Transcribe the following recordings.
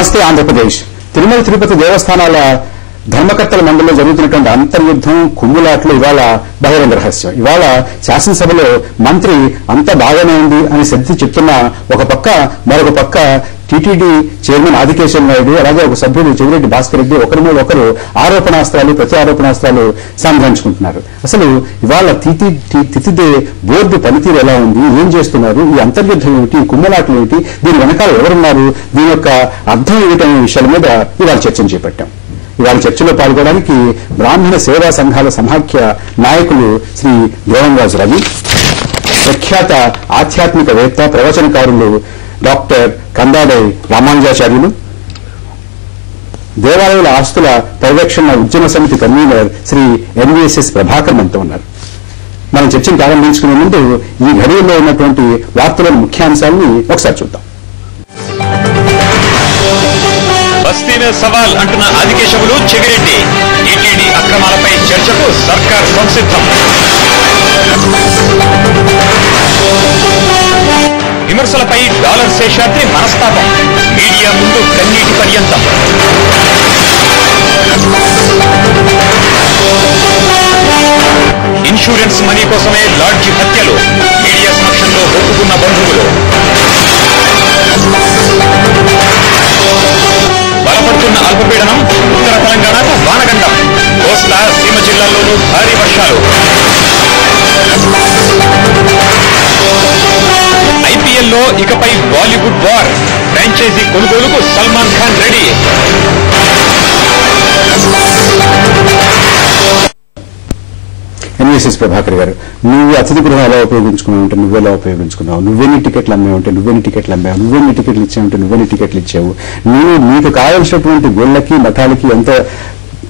నమస్తే ఆంధ్రప్రదేశ్. తిరుమల తిరుపతి దేవస్థానాల ధర్మకర్తల మండలిలో జరుగుతున్నటువంటి అంతర్యుద్ధం, కుమ్ములాట్లు ఇవాళ బహిరంగ రహస్యం. ఇవాళ శాసనసభలో మంత్రి అంతా బాగానే ఉంది అని సర్ది చెప్తున్న ఒక పక్క, మరొక పక్క టీటీడీ చైర్మన్ ఆదికేశవ నాయుడు, అలాగే ఒక సభ్యుడు చెవిరెడ్డి భాస్కర్ రెడ్డి ఒకరి మీద ఒకరు ఆరోపణాస్త్రాలు, ప్రతి ఆరోపణాస్త్రాలు సంధించుకుంటున్నారు. అసలు ఇవాళ తితిదే బోర్డు పనితీరు ఎలా ఉంది, ఏం చేస్తున్నారు, ఈ అంతర్యుద్ధం ఏమిటి, ఈ కుమ్మలాట్లు ఏమిటి, దీని వెనకాల ఎవరున్నారు, దీని యొక్క అర్థం ఏమిటనే విషయాల మీద ఇవాళ చర్చను చేపట్టాం. ఇవాళ చర్చలో పాల్గొనడానికి బ్రాహ్మణ సేవా సంఘాల సమాఖ్య నాయకులు శ్రీ దేవంరాజు రవి, ప్రఖ్యాత ఆధ్యాత్మికవేత్త, ప్రవచనకారులు డాక్టర్ కందాడై రామానుజాచార్యులు, దేవాలయాల ఆస్తుల పరిరక్షణ ఉద్యమ సమితి కన్వీనర్ శ్రీ ఎన్వీఎస్ఎస్ ప్రభాకర్ మనతో ఉన్నారు. మనం చర్చను ప్రారంభించుకునే ముందు ఈ ఘడియల్లో ఉన్నటువంటి వార్తలోని ముఖ్యాంశాలని ఒకసారి చూద్దాం. బస్తీనే సవాల్ అంటున్న ఆదికేశవులు, చెవిరెడ్డి. టీటీడీ అక్రమాలపై చర్చకు సర్కార్ సంసిద్ధం. విమర్శలపై డాలర్ శేషాద్రి మనస్తాపం. మీడియా ముందు కన్నీటి పర్యంతం. ఇన్సూరెన్స్ మనీ కోసమే లాడ్జి హత్యలు. మీడియా సమక్షంలో ఒప్పుకున్న బంధువులు. బలపడుతున్న అల్పపీడనం, ఉత్తర తెలంగాణకు వానగండం. కోస్తా సీమ జిల్లాల్లోనూ భారీ వర్షాలు. ఐపీఎల్లో ఇకపై బాలీవుడ్ వార్. ఫ్రాంచైజీ కొనుగోలుకు సల్మాన్ ఖాన్ రెడీ. ఎన్వీఎస్ఎస్ ప్రభాకర్ గారు, నువ్వు అతిథి గృహం ఎలా ఉపయోగించుకున్నావు అంటే నువ్వెలా ఉపయోగించుకున్నావు, నువ్వెన్ని టికెట్లు అమ్మావంటే నువ్వెన్ని టికెట్లు అమ్మావు, నువ్వెన్ని టికెట్లు ఇచ్చావంటే నువ్వెన్ని టికెట్లు ఇచ్చావు, నీకు కావాల్సినటువంటి గుళ్ళకి మఠాలకి ఎంత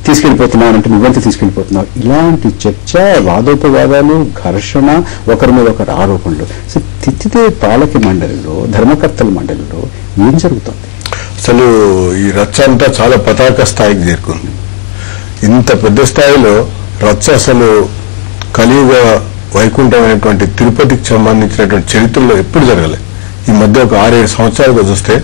తీసుకెళ్లిపోతున్నావు అంటే నువ్వెంత తీసుకెళ్లిపోతున్నావు, ఇలాంటి చర్చ, వాదోపవాదాలు, ఘర్షణ, ఒకరి మీద ఒకరు ఆరోపణలు. సో తితిదే పాలక మండలిలో, ధర్మకర్తల మండలిలో ఏం జరుగుతుంది? అసలు ఈ రచ్చ అంతా చాలా పతాక స్థాయికి చేరుకుంది. ఇంత పెద్ద స్థాయిలో రచ్చ అసలు కలియుగ వైకుంఠమైనటువంటి తిరుపతికి సంబంధించినటువంటి చరిత్రలో ఎప్పుడు జరగలేదు. ఈ మధ్య ఒక 6-7 సంవత్సరాలుగా చూస్తే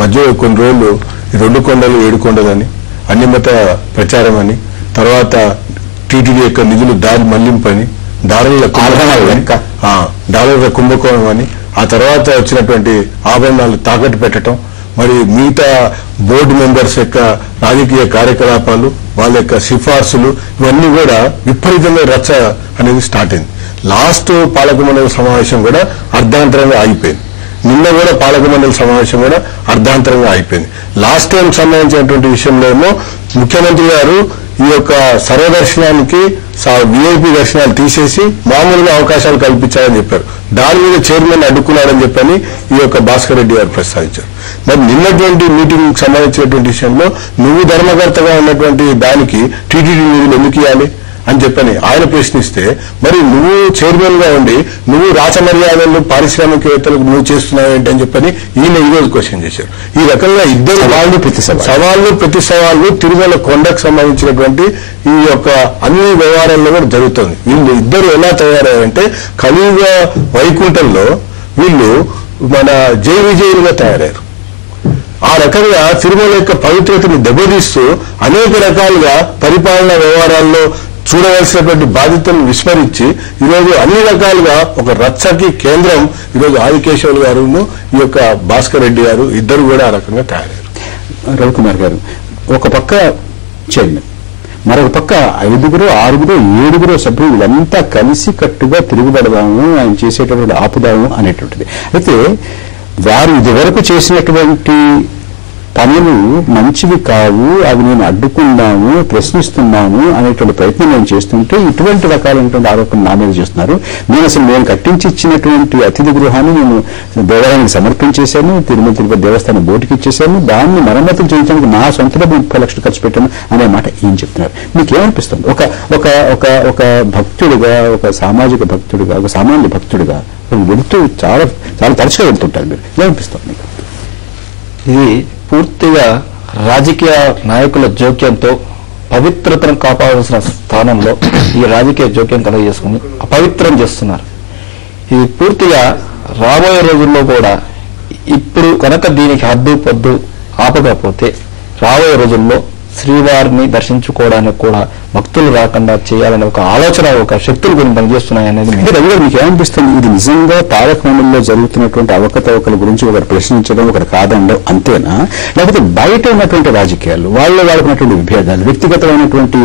మధ్యలో కొన్ని రోజులు ఈ 2 కొండలు 7 కొండలని, అన్యమత ప్రచారం అని, తర్వాత టీటీడీ యొక్క నిధులు దారి మళ్లింపని, డాలర్ల కుంభకోణం అని, ఆ తర్వాత వచ్చినటువంటి ఆభరణాలు తాకట్టు పెట్టడం, మరి మిగతా బోర్డు మెంబర్స్ యొక్క రాజకీయ కార్యకలాపాలు, వాళ్ళ యొక్క సిఫార్సులు, ఇవన్నీ కూడా విపరీతంగా రచ్చ అనేది స్టార్ట్ అయింది. లాస్ట్ పాలక మండలి సమావేశం కూడా అర్ధాంతరంగా ఆగిపోయింది. నిన్న కూడా పాలక మండలి సమావేశం కూడా అర్ధాంతరంగా అయిపోయింది. లాస్ట్ టైం సంబంధించినటువంటి విషయంలో ఏమో ముఖ్యమంత్రి గారు ఈ యొక్క సర్వదర్శనానికి విఐపి దర్శనాలు తీసేసి మామూలుగా అవకాశాలు కల్పించాలని చెప్పారు. దాని మీద చైర్మన్ అడ్డుకున్నాడని చెప్పని ఈ యొక్క భాస్కర్ రెడ్డి గారు ప్రస్తావించారు. మరి నిన్నటువంటి మీటింగ్ సంబంధించినటువంటి విషయంలో నువ్వు ధర్మకర్తగా ఉన్నటువంటి దానికి టీటీడీ నిధులు ఎందుకు ఇవ్వాలి అని చెప్పని ఆయన ప్రశ్నిస్తే, మరి నువ్వు చైర్మన్ గా ఉండి నువ్వు రాచమర్యాదలు పారిశ్రామికవేత్తలకు నువ్వు చేస్తున్నావు ఏంటి అని చెప్పని ఈయన ఈరోజు క్వశ్చన్ చేశారు. ఈ రకంగా ఇద్దరు సవాళ్లు ప్రతి సవాళ్లు తిరుమల కొండకు సంబంధించినటువంటి ఈ యొక్క అన్ని వ్యవహారాల్లో కూడా జరుగుతుంది. వీళ్ళు ఇద్దరు ఎలా తయారయ్యారంటే కలియుగ వైకుంఠంలో వీళ్ళు మన జై విజయులుగా తయారయ్యారు. ఆ రకంగా తిరుమల యొక్క పవిత్రతని దెబ్బతీస్తూ అనేక రకాలుగా పరిపాలనా వ్యవహారాల్లో చూడవలసినటువంటి బాధ్యతను విస్మరించి ఈరోజు అన్ని రకాలుగా ఒక రచ్చకి కేంద్రం ఈరోజు ఆదికేశవులు గారును ఈ యొక్క భాస్కర్ రెడ్డి గారు ఇద్దరు కూడా ఆ రకంగా తయారయ్యారు. రవికుమార్ గారు, ఒక పక్క చైర్మన్, మరొక పక్క 5, 6, 7 సభ్యులు వీళ్ళంతా కలిసి కట్టుగా తిరుగుబడదాము, ఆయన చేసేటటువంటి ఆపుదాము అనేటువంటిది. అయితే వారు ఇదివరకు చేసినటువంటి పనులు మంచివి కావు, అవి నేను అడ్డుకున్నాము, ప్రశ్నిస్తున్నాము అనేటువంటి ప్రయత్నం నేను చేస్తుంటే ఇటువంటి రకాలైనటువంటి ఆరోపణలు నా మీద చేస్తున్నారు. నేను కట్టించి ఇచ్చినటువంటి అతిథి గృహాన్ని నేను దేవాలయానికి సమర్పించేశాను, తిరుమల తిరుపతి దేవస్థానం బోర్డుకి ఇచ్చేశాను, దాన్ని మరమ్మతులు చేయించడానికి నా సొంత డబ్బు 30 లక్షలు ఖర్చు పెట్టాను అనే మాట ఏం చెప్తున్నారు? మీకేమనిపిస్తుంది? ఒక భక్తుడిగా, ఒక సామాజిక భక్తుడిగా, ఒక సామాన్య భక్తుడిగా వెళుతూ చాలా చాలా తరచుగా వెళ్తుంటారు. మీరు ఏమనిపిస్తుంది మీకు? ఇది పూర్తిగా రాజకీయ నాయకుల జోక్యంతో పవిత్రతను కాపాడాల్సిన స్థానంలో ఈ రాజకీయ జోక్యం కలగజేసుకుని అపవిత్రం చేస్తున్నారు. ఇది పూర్తిగా రాబోయే రోజుల్లో కూడా ఇప్పుడు కనుక దీనికి హద్దు పొద్దు ఆపకపోతే రాబోయే రోజుల్లో శ్రీవారిని దర్శించుకోవడానికి కూడా భక్తులు రాకుండా చేయాలనే ఒక ఆలోచన, ఒక శక్తులు కొన్ని పనిచేస్తున్నాయనేది రవి గారు మీకు ఏమనిపిస్తుంది? ఇది నిజంగా పాలక మండలిలో జరుగుతున్నటువంటి అవకతవకల గురించి ఒకరు ప్రశ్నించడం, ఒకరు కాదండం అంతేనా? లేకపోతే బయట ఉన్నటువంటి రాజకీయాలు, వాళ్ళు వాడుకున్నటువంటి విభేదాలు, వ్యక్తిగతమైనటువంటి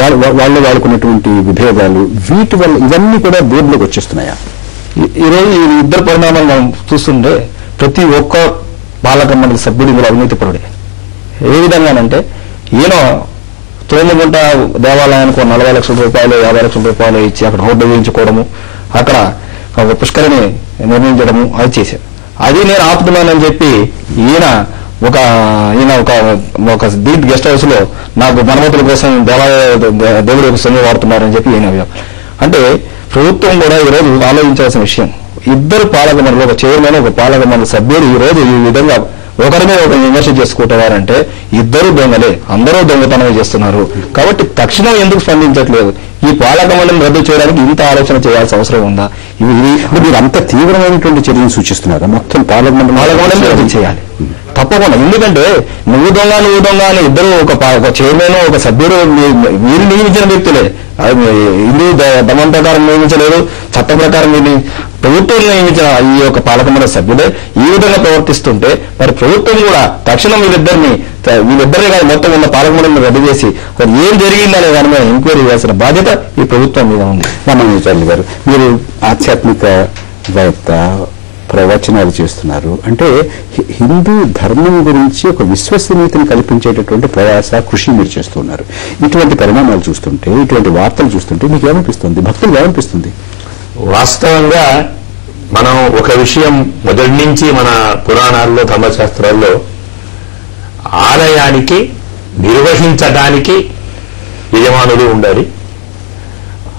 వాళ్ళు వాడుకున్నటువంటి విభేదాలు, వీటి వల్ల ఇవన్నీ కూడా బోర్డులోకి వచ్చేస్తున్నాయా? ఈరోజు ఈ ఇద్దరు పరిణామాలు మనం చూస్తుంటే ప్రతి ఒక్క పాలక మండలి సభ్యుడు ఇందులో అవినీతిపరుడే. ఏ విధంగానంటే ఈయన తోమగుంట దేవాలయానికి 40 లక్షల రూపాయలు 50 లక్షల రూపాయలు ఇచ్చి అక్కడ రోడ్డు వేయించుకోవడము, అక్కడ ఒక పుష్కరిని నిర్మించడము అది చేశారు. అది నేను ఆపుతున్నానని చెప్పి ఈయన ఒక దీప్ గెస్ట్ హౌస్ లో నాకు మరమ్మతుల కోసం దేవుడి యొక్క సొమ్ము వాడుతున్నారని చెప్పి ఈయన. అంటే ప్రభుత్వం కూడా ఈరోజు ఆలోచించాల్సిన విషయం, ఇద్దరు పాలక మండలి, ఒక చైర్మన్ ఒక పాలక మండలి సభ్యుడు ఈ రోజు ఈ విధంగా ఒకరినే ఒక విమర్శ చేసుకుంటున్నారంటే ఇద్దరు దొంగలే, అందరూ దొంగతనమే చేస్తున్నారు. కాబట్టి తక్షణం ఎందుకు స్పందించట్లేదు? ఈ పాలక మండలిని రద్దు చేయడానికి ఇంత ఆలోచన చేయాల్సిన అవసరం ఉందా? మీరు అంత తీవ్రమైనటువంటి చర్యలు సూచిస్తున్నారా? మొత్తం పాలక మండలి రద్దు చేయాలి తప్పకుండా. ఎందుకంటే నువ్వు దొంగ అని ఇద్దరు, ఒక చైర్మన్ ఒక సభ్యుడు మీరు నియమించిన వ్యక్తులే. హిందూ ధర్మం ప్రకారం నియమించలేదు, చట్ట ప్రకారం ప్రభుత్వం నియమించిన ఈ యొక్క పాలక మండలి సభ్యులే ఈ విధంగా ప్రవర్తిస్తుంటే మరి ప్రభుత్వం కూడా తక్షణం వీళ్ళిద్దరే కాదు మొత్తం ఉన్న పాలక మండలిని రద్దు చేసి ఏం జరిగిందనే దాని మీద ఎంక్వైరీ చేయాల్సిన బాధ్యత ఈ ప్రభుత్వం మీద ఉంది. రామానుజాచార్యులు గారు, మీరు ఆధ్యాత్మికవేత్త, ప్రవచనాలు చేస్తున్నారు అంటే హిందూ ధర్మం గురించి ఒక విశ్వసనీయతను కల్పించేటటువంటి ప్రయాస, కృషి మీరు చేస్తున్నారు. ఇటువంటి పరిణామాలు చూస్తుంటే, ఇటువంటి వార్తలు చూస్తుంటే మీకు ఏమనిపిస్తుంది? భక్తులు ఏమనిపిస్తుంది? వాస్తవంగా మనం ఒక విషయం మొదటి నుంచి మన పురాణాల్లో, ధర్మశాస్త్రాల్లో ఆలయానికి నిర్వహించడానికి యజమానులు ఉండాలి,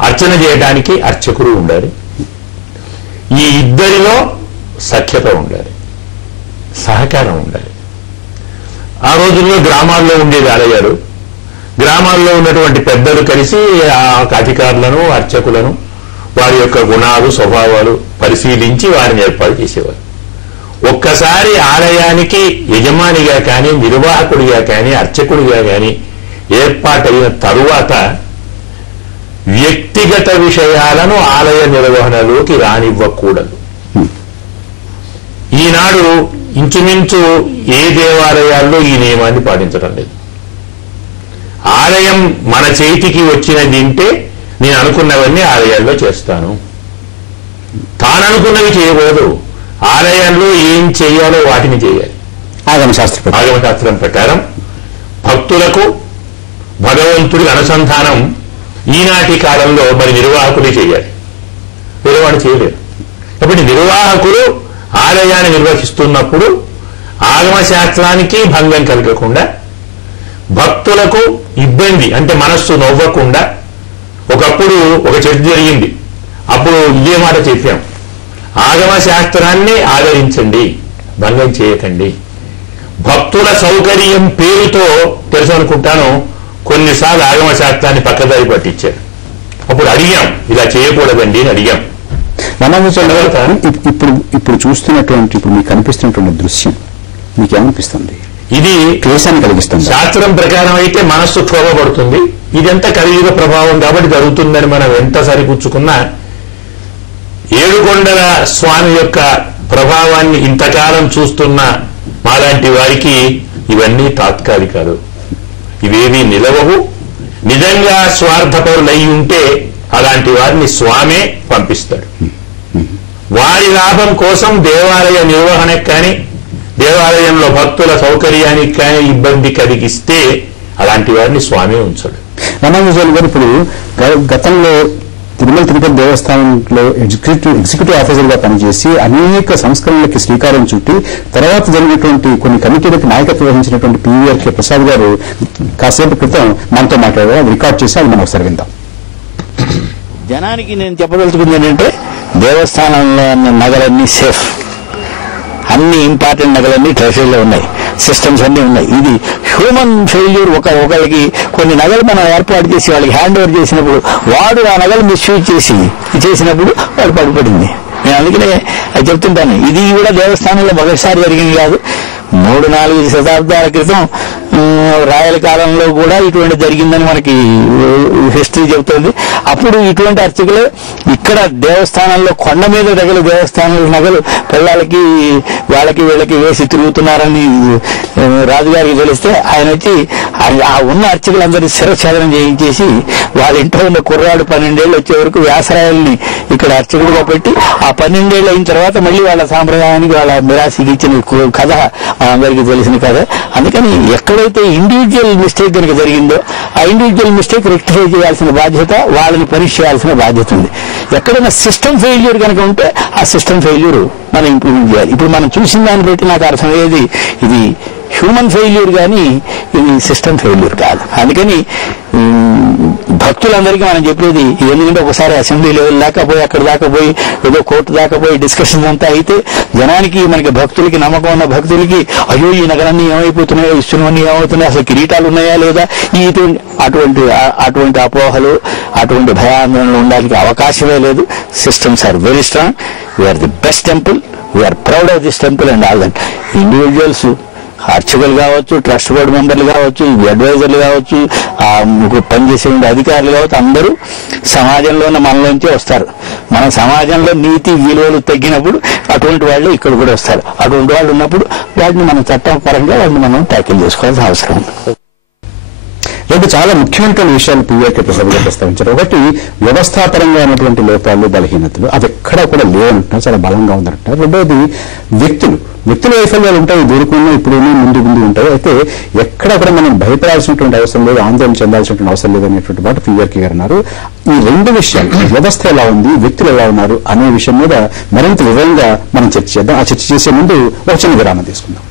అర్చన చేయడానికి అర్చకులు ఉండాలి. ఈ ఇద్దరిలో సఖ్యత ఉండాలి, సహకారం ఉండాలి. ఆ రోజుల్లో గ్రామాల్లో ఉండేది ఆలయాలు, గ్రామాల్లో ఉన్నటువంటి పెద్దలు కలిసి ఆ అధికారులను, అర్చకులను, వారి యొక్క గుణాలు, స్వభావాలు పరిశీలించి వారిని ఏర్పాటు చేసేవారు. ఒక్కసారి ఆలయానికి యజమానిగా కానీ, నిర్వాహకుడిగా కానీ, అర్చకుడిగా కానీ ఏర్పాటైన తరువాత వ్యక్తిగత విషయాలను ఆలయ నిర్వహణలోకి రానివ్వకూడదు. ఈనాడు ఇంచుమించు ఏ దేవాలయాల్లో ఈ నియమాన్ని పాటించడం లేదు. ఆలయం మన చేతికి వచ్చినది అంటే నేను అనుకున్నవన్నీ ఆలయాల్లో చేస్తాను, తాననుకున్నవి చేయకూడదు. ఆలయంలో ఏం చేయాలో వాటిని చేయాలి. ఆగమశాస్త్రం ప్రకారం భక్తులకు భగవంతుడి అనుసంధానం ఈనాటి కాలంలో మరి నిర్వాహకులే చేయాలి, వేరేవాడు చేయలేరు. కాబట్టి నిర్వాహకులు ఆలయాన్ని నిర్వహిస్తున్నప్పుడు ఆగమశాస్త్రానికి భంగం కలగకుండా, భక్తులకు ఇబ్బంది అంటే మనస్సు నవ్వకుండా. ఒకప్పుడు ఒక చర్చ జరిగింది, అప్పుడు ఇదే మాట చెప్పాం, ఆగమశాస్త్రాన్ని ఆదరించండి, భంగం చేయకండి. భక్తుల సౌకర్యం పేరుతో తెలుసు అనుకుంటాను కొన్నిసార్లు ఆగమశాస్త్రాన్ని పక్కదారి పట్టించారు. అప్పుడు అడిగాం, ఇలా చేయకూడదండి అని అడిగాం. ఇప్పుడు చూస్తున్నటువంటి, ఇప్పుడు మీకు కనిపిస్తున్నటువంటి దృశ్యం మీకేమనిపిస్తుంది? ఇది క్లేశాన్ని కలిగిస్తుంది. శాస్త్రం ప్రకారం అయితే మనస్సు క్షోభపడుతుంది. ఇదంతా కలియుగ ప్రభావం కాబట్టి జరుగుతుందని మనం ఎంత సరిపుచ్చుకున్నా, ఏడుకొండల స్వామి యొక్క ప్రభావాన్ని ఇంతకాలం చూస్తున్న మాలాంటి వారికి ఇవన్నీ తాత్కాలికాలు, ఇవేమీ నిలవవు. నిజంగా స్వార్థపరులై ఉంటే అలాంటి వారిని స్వామే పంపిస్తాడు. వారి లాభం కోసం దేవాలయ నిర్వహణకు కానీ, దేవాలయంలో భక్తుల సౌకర్యానికి కానీ ఇబ్బంది కలిగిస్తే అలాంటి వారిని స్వామి ఉంచాడు. రామానుజాచార్యులు గారు, ఇప్పుడు గతంలో తిరుమల తిరుపతి దేవస్థానంలో ఎగ్జిక్యూటివ్ ఆఫీసర్ గా పనిచేసి అనేక సంస్కరణలకి శ్రీకారం చుట్టి తర్వాత జరిగినటువంటి కొన్ని కమిటీలకు నాయకత్వం వహించినటువంటి పివిఆర్కే ప్రసాద్ గారు కాసేపు క్రితం మనతో మాట్లాడారు. అది రికార్డ్ చేసి అది మనం ఒకసారి విందాం. జనానికి నేను చెప్పదలుచుకుంది ఏంటంటే, దేవస్థానంలో ఉన్న నగలన్నీ సేఫ్, అన్ని ఇంపార్టెంట్ నగలన్నీ ట్రెజరీలో ఉన్నాయి, సిస్టమ్స్ అన్నీ ఉన్నాయి. ఇది హ్యూమన్ ఫెయిల్యూర్. ఒకరికి కొన్ని నగలు మనం ఏర్పాటు చేసి వాళ్ళకి హ్యాండ్ ఓవర్ చేసినప్పుడు వాడు ఆ నగలు మిస్యూజ్ చేసినప్పుడు వాడు పడిపడింది. నేను అందుకనే అది చెప్తుంటాను, ఇది కూడా దేవస్థానంలో మొదటిసారి జరిగింది కాదు. 3-4 శతాబ్దాల క్రితం రాయల కాలంలో కూడా ఇటువంటి జరిగిందని మనకి హిస్టరీ చెబుతుంది. అప్పుడు ఇటువంటి అర్చకులే ఇక్కడ దేవస్థానంలో కొండ మీద నగలు, దేవస్థానంలో నగలు పిల్లలకి వాళ్ళకి వీళ్ళకి వేసి తిరుగుతున్నారని రాజుగారికి తెలిస్తే ఆయన వచ్చి ఆ ఉన్న అర్చకులందరినీ శిరఛేదనం చేయించేసి వాళ్ళ ఇంట్లో ఉన్న కుర్రాడు 12 ఏళ్ళు వచ్చే వరకు వ్యాసరాయల్ని ఇక్కడ అర్చకుడుగా పెట్టి ఆ 12 ఏళ్ళు అయిన తర్వాత మళ్ళీ వాళ్ళ సాంప్రదాయానికి వాళ్ళ మిరాసికి ఇచ్చిన కథ అందరికీ తెలిసిన కథ. అందుకని ఎక్కడైతే ఇండివిజువల్ మిస్టేక్ కనుక జరిగిందో ఆ ఇండివిజువల్ మిస్టేక్ రెక్టిఫై చేయాల్సిన బాధ్యత, వాళ్ళని పనిష్ చేయాల్సిన బాధ్యత ఉంది. ఎక్కడైనా సిస్టమ్ ఫెయిల్యూర్ కనుక ఉంటే ఆ సిస్టమ్ ఫెయిల్యూర్ మనం ఇంప్రూవ్ చేయాలి. ఇప్పుడు మనం చూసిన దాన్ని బట్టి నాకు అర్థమయ్యేది ఇది హ్యూమన్ ఫెయిల్యూర్ కానీ ఇది సిస్టమ్ ఫెయిల్యూర్ కాదు. అందుకని భక్తులందరికీ మనం చెప్పేది ఎందుకంటే ఒకసారి అసెంబ్లీ లెవెల్ దాకా పోయి అక్కడ దాకా పోయి ఏదో కోర్టు దాకా పోయి డిస్కషన్స్ అంతా అయితే జనానికి మనకి భక్తులకి నమ్మకం ఉన్న భక్తులకి అయ్యో ఈ నగరాన్ని ఏమైపోతున్నాయో, ఇస్తున్నవన్నీ ఏమవుతున్నాయి, అసలు కిరీటాలు ఉన్నాయా లేదా, అటువంటి అపోహలు అటువంటి భయాందోళనలు ఉండడానికి అవకాశమే లేదు. Systems are very strong. We are the best temple, we are proud of this temple and all that. Individuals అర్చకులు కావచ్చు, ట్రస్ట్ బోర్డు మెంబర్లు కావచ్చు, అడ్వైజర్లు కావచ్చు, పనిచేసే అధికారులు కావచ్చు, అందరూ సమాజంలో ఉన్న మనలోంచే వస్తారు. మన సమాజంలో నీతి విలువలు తగ్గినప్పుడు అటువంటి వాళ్ళు ఇక్కడ కూడా వస్తారు. అటువంటి వాళ్ళు ఉన్నప్పుడు వాటిని మనం చట్టపరంగా వాటిని మనం ట్యాకిల్ చేసుకోవాల్సిన అవసరం ఉంది. రెండు చాలా ముఖ్యమైన విషయాలు పిఆర్కే ప్రసాద్ గారు ప్రస్తావించారు. ఒకటి వ్యవస్థాపరంగా ఉన్నటువంటి లోపాలు, బలహీనతలు అవి ఎక్కడా కూడా లేవంటున్నారు, చాలా బలంగా ఉందంటున్నారు. రెండోది వ్యక్తుల వైఫల్యాలు ఉంటాయి, దూరుకున్నా ఇప్పుడు ముందు ఉంటాయి. అయితే ఎక్కడ కూడా మనం భయపడాల్సినటువంటి అవసరం లేదు, ఆందోళన చెందాల్సినటువంటి అవసరం లేదు అనేటువంటి మాట పిఆర్కే గారు అన్నారు. ఈ రెండు విషయాలు, వ్యవస్థ ఎలా ఉంది, వ్యక్తులు ఎలా ఉన్నారు అనే విషయం మీద మరింత వివరంగా మనం చర్చ చేద్దాం. ఆ చర్చ చేసే ముందు ఒక చిన్న విరామం తీసుకుందాం.